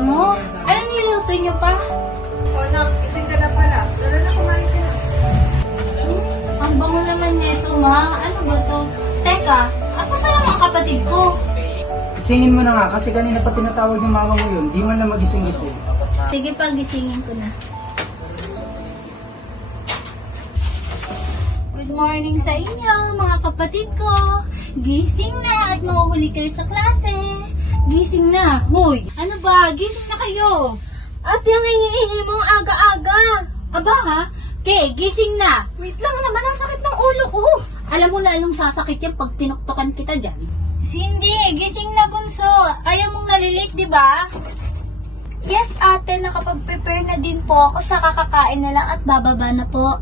mo. Anong niluto niyo pa? O nak, ising ka na pala. Tara na, kumain ka na. Ang bango naman nito, ma. Ano ba to? Teka, asan pa yung mga kapatid ko? Gisingin mo na nga kasi kanina pa tinatawag ng mama mo yun. Di man na magising-gising. Sige pa, gisingin ko na. Good morning sa inyo, mga kapatid ko. Gising na at mahuhuli kayo sa klase. Gising na. Hoy, ano ba? Gising na kayo. At yung hinihingi mong aga-aga. Aba ha? Okay, gising na. Wait lang naman, ang sakit ng ulo ko. Alam mo lalong sasakit yan pag tinuktukan kita dyan. Cindy, gising na bunso. Ayaw mong nalilik, di ba? Yes, ate. Nakapag-prepare na din po ako sa kakakain na lang at bababa na po.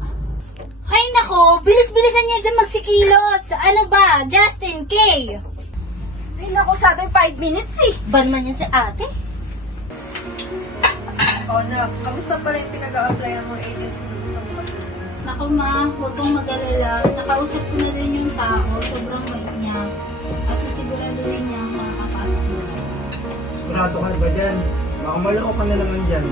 Ay nako, bilis-bilisan niya dyan magsikilos. Ano ba? Justin, Kay? Ay, naku, sabing 5 minutes eh. Ban man yan si ate? O nak, kamusta pala yung pinag-a-applyan mo agency dun sa bukas mo? Naku ma, huwag kang mag-alala. Nakausap ko na rin yung tao. Sobrang mait niya. At sisiguraduhin niya makakapasok mo. Sigurado ka na ba dyan? Baka maloko ka na naman dyan.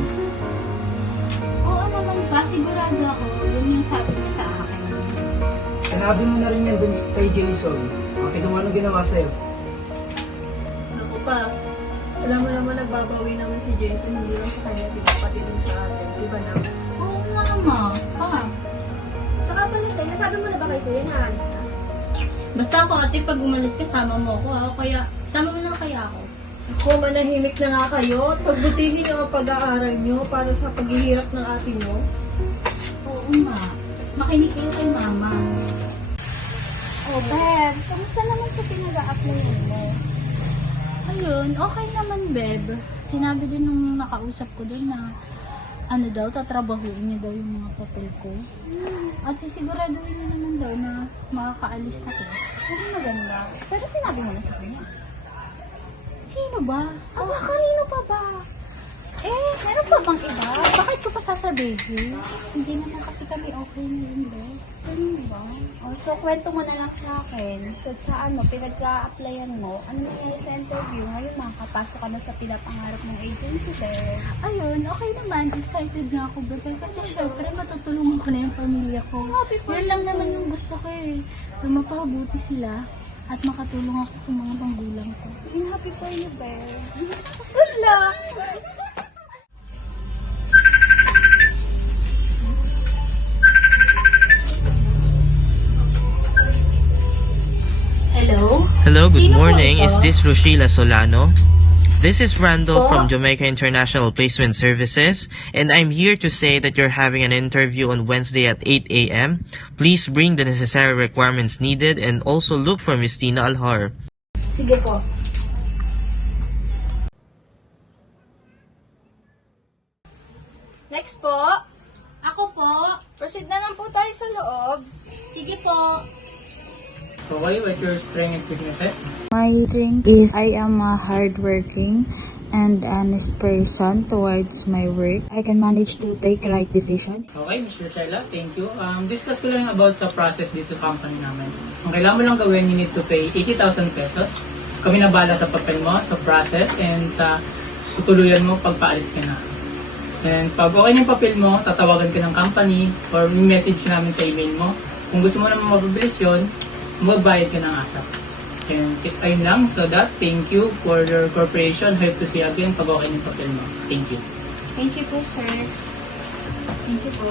Oo naman pa, sigurado ako. Yun yung sabi niya sa akin. Sanabi mo na rin yan dun kay Jason. Bakit kung ano ginawa sa'yo? Naku pa, alam mo naman nagbabawi naman si Jason, hindi lang sa kanya, pati din sa atin. Di ba na? Oo nga ma. Pa. Saka pala, tayo, nasabi mo na ba kay kuya na alis ka? Basta ako ate, pag umalis ka, sama mo ako ha. Kaya, sama mo na kaya ako. Ako, manahimik na nga kayo at pagbutihin niyo ang pag-aaral niyo para sa paghihirap ng ate niyo. Oo ma. Makinig kayo kay mama. Oh, Beb, kamusta naman sa pinag-a-applyan mo? Ayun, okay naman, Beb. Sinabi din nung nakausap ko doon na ano daw, tatrabahuin niya daw yung mga papel ko. At sisiguraduhin niya naman daw na makakaalis ako. Pero maganda. Pero sinabi mo na sa kanya. Sino ba? Aba, kanino pa ba? Meron pa bang iba? Bakit ko pa sasabihin? Hindi naman kasi kami okay ngayon, Beb. Ano ba? Oh, so, kwento mo na lang sa akin. Sa ano, pinag-a-applyan mo, ano nangyari sa interview? Ngayon, makakapasok ka na sa pinapangarap ng agency, Beb. Ayun, okay naman. Excited nga ako, Bebe. Kasi syempre, matutulungan ko na yung pamilya ko. Yun lang naman yung gusto ko eh. Na mapabuti sila at makatulong ako sa mga panggulang ko. I'm happy for you, Beb. Wala! Hello? Hello, good Sino po morning. ito? Is this Roshila Solano? This is Randall Po? from Jamaica International Placement Services, and I'm here to say that you're having an interview on Wednesday at 8 a.m. Please bring the necessary requirements needed and also look for Miss Tina Alhar. Sige po. Next po. Ako po. Proceed na lang po tayo sa loob. Sige po. Okay, what your strength and weaknesses? My strength is I am a hardworking and honest person towards my work. I can manage to take right decision. Okay, Ms. Rochella, thank you. Discuss ko lang about sa process dito sa company namin. Ang kailangan mo lang gawin, you need to pay 80,000 pesos. Kami na bala sa papel mo, sa process, and sa tutuluyan mo pagpaalis ka na. And pag okay na yung papel mo, tatawagan ka ng company or may message ka namin sa email mo. Kung gusto mo naman mapabilis yun, magbayad ka ng ASAP. And take time lang. So that, thank you for your cooperation. Hope to see you again pag okay na yung papel mo. Thank you. Thank you po, sir. Thank you po.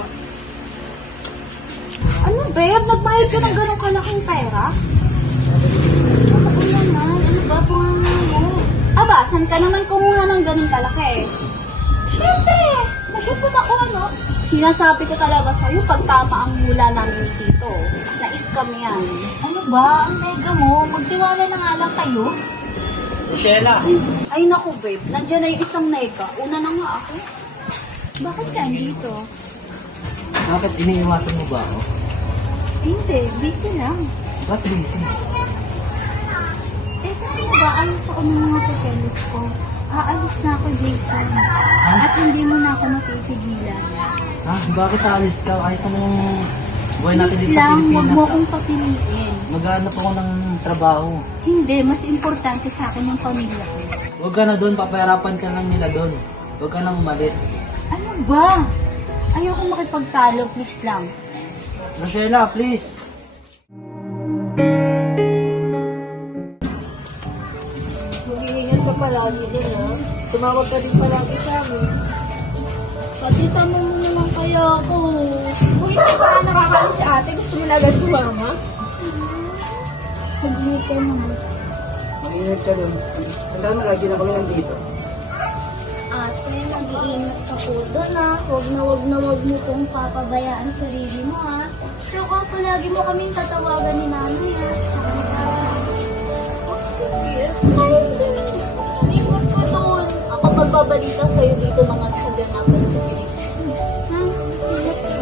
Ano, Beb? Nagbayad ka ng ganong kalaking pera? Ako naman. Ano ba panganga mo? Aba, saan ka naman kumuha ng ganong kalaki? Siyempre! Nag-ipon ako ano? Sinasabi ko talaga sa'yo, pag tama ang mula namin dito, na-scam yan. Ano ba? Ang mega mo. Magtiwala na nga lang kayo. Rochella! Ay naku, babe, nandiyan na yung isang nega. Una na nga ako. Bakit ka andito? Bakit iniiwasan mo ba ako? Hindi, busy lang. Ba't busy? Kasi nag-aalis ako ng mga papeles ko. Aalis na ako, Jason. At hindi mo na ako mapipigilan. Bakit aalis ka? Ayos mo yung buhay natin Please dito sa lang, huwag Pilipinas. mo akong papiliin. Maghanap ako ng trabaho. Hindi, mas importante sa akin yung pamilya ko. Huwag ka na doon, papahirapan ka lang nila doon. Huwag ka nang umalis. Ano ba? Ayoko makipagtalo, please lang. Rochella, please. Mag-iingat ka palagi dun, ha? Tumawag ka din palagi sa amin. Pati sama mo naman kaya ako. Kung hindi pa nakakain si ate, gusto mo na agad sumama? Pag-iingat ka naman. Mag-ingat ka doon. Tandaan na, lagi na kami nandito. Ate, mag-iingat ka po doon ha. Huwag mo pong papabayaan sarili mo ha. So, ako lagi mo kaming tatawagan ni nanay ha. Tsaka ni tata. Yes. Ingat ka doon. Ako magbabalita sa'yo dito mga kaganapan sa Pilipinas. Ha? Ingat ka.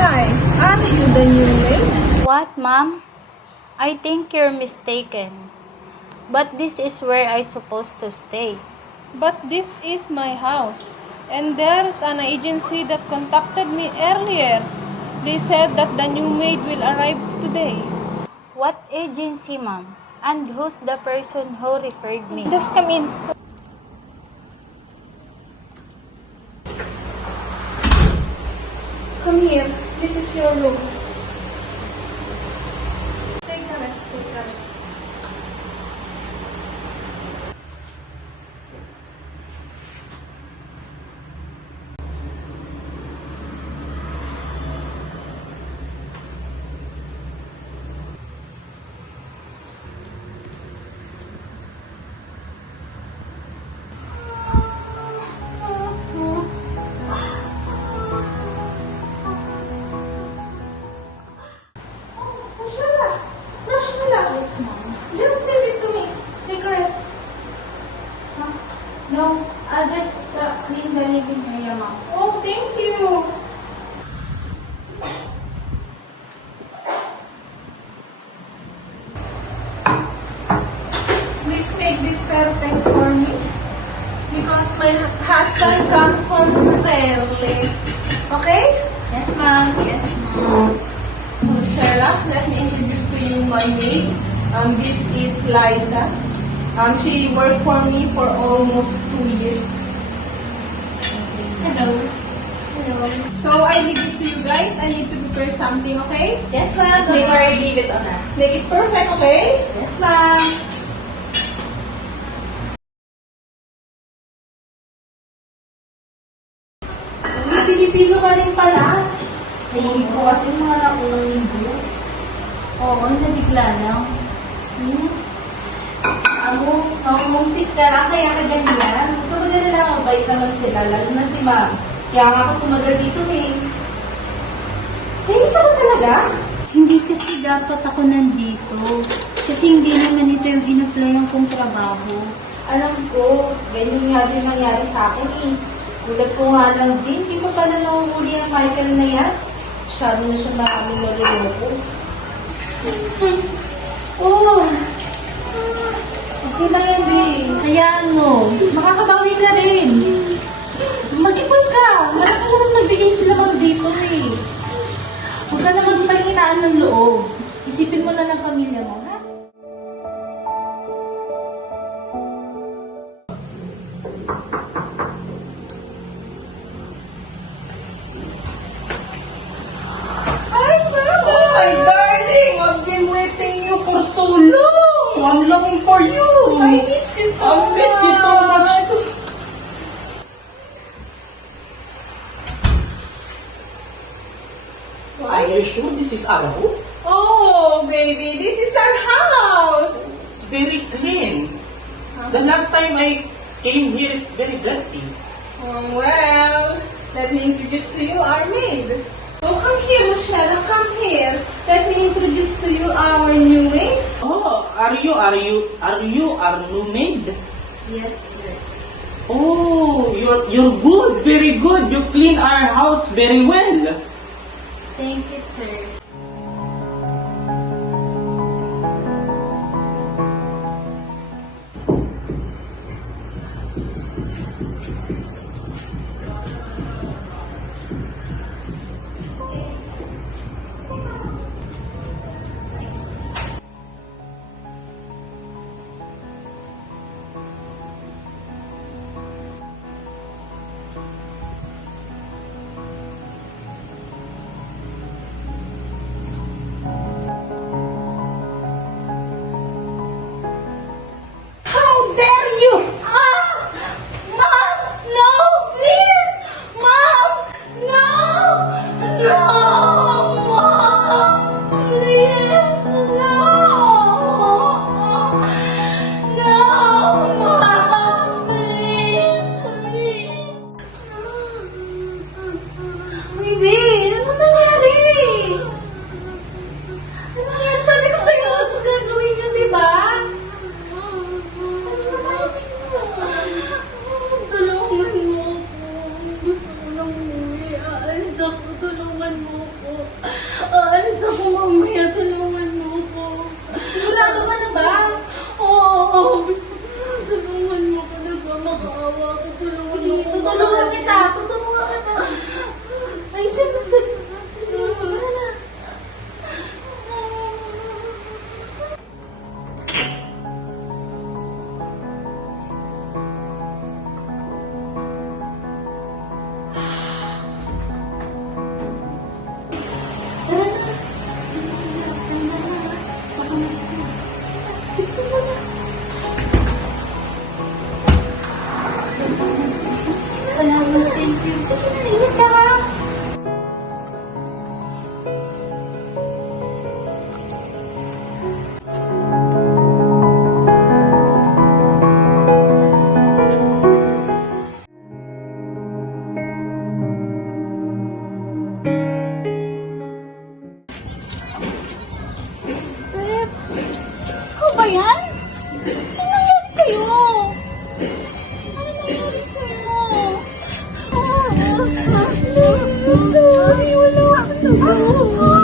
Hi, are you the new maid? What, ma'am? I think you're mistaken. But this is where I supposed to stay. But this is my house, and there's an agency that contacted me earlier. They said that the new maid will arrive today. What agency, ma'am? And who's the person who referred me? Just come in. Come here. This is your room. Take a rest, take a rest. Just leave it to me. Take a rest. No, I'll just clean the living area, ma'am. Oh, thank you. Please make this perfect for me. Because my husband comes home early. Okay? Yes, ma'am. Yes, ma'am. Sheila, let me introduce to you my maid. This is Liza. She worked for me for almost 2 years. Hello. So I leave it to you guys. I need to prepare something, okay? Yes, ma'am. Don't worry. Leave it on us. Make it perfect, okay? Yes, ma'am. Pilipino ka rin pala. Nahilig ko kasi mga nakulang blue. Oo, nabigla lang. Homesick ka na, kaya ka ganyan. Pero gano'n lang, mabait naman sila, lalo na si ma'am. Kaya nga ako tumagal dito eh. Kaya ka ba talaga? Hindi kasi dapat ako nandito. Kasi hindi naman ito yung in-applyan kong trabaho. Alam ko, ganyan nga din nangyari sa akin eh. Gulat ko nga lang din, hindi ko pala nahuhuli ang Michael na yan. Masyado na siya maraming naliloko. Oh! Okay lang yan, babe. Hayaan mo. Makakabawi ka rin. Mag-ipon ka. Malaki naman nagbigay sila mag dito eh. Huwag ka na magpahinaan ng loob. Isipin mo na lang pamilya mo, ha? Oh my darling! I've been waiting you for so long! I'm longing for you! I miss you so I miss you so much too! Are you sure this is our home? Oh, baby, this is our house. It's very clean. The last time I came here, it's very dirty. Oh, well, let me introduce to you our maid. Oh, come here, Rochelle. Come here. Let me introduce to you our new maid. Oh, are you our new maid? Yes, sir. Oh, you're good, very good. You clean our house very well. Thank you, sir. How dare you! Mom! No! Please! Mom! No! No! Mom! Please! No! No! Mom! Please! Please! Uy, babe, ano nangyari? Ano nangyari? Sabi ko sa'yo, ano gagawin yun, di ba? Tulungan mo ako. Gusto ko lang umuwi. Aalis ako. Tulungan mo ako. Aalis ako mamaya. Tulungan mo ako. Sigurado ka na ba? Oo. Tulungan mo ka na ba? Makaawa ako. Tulungan mo. Sige, tutulungan kita. Tutulungan kita. Ay, sige. Sige, wala na. Salamat, thank you. Sige na, ingat ka ha. Beb, ikaw ba yan? Ano nangyari sa'yo? Ano nangyari sa'yo? Sorry, wala akong nagawa.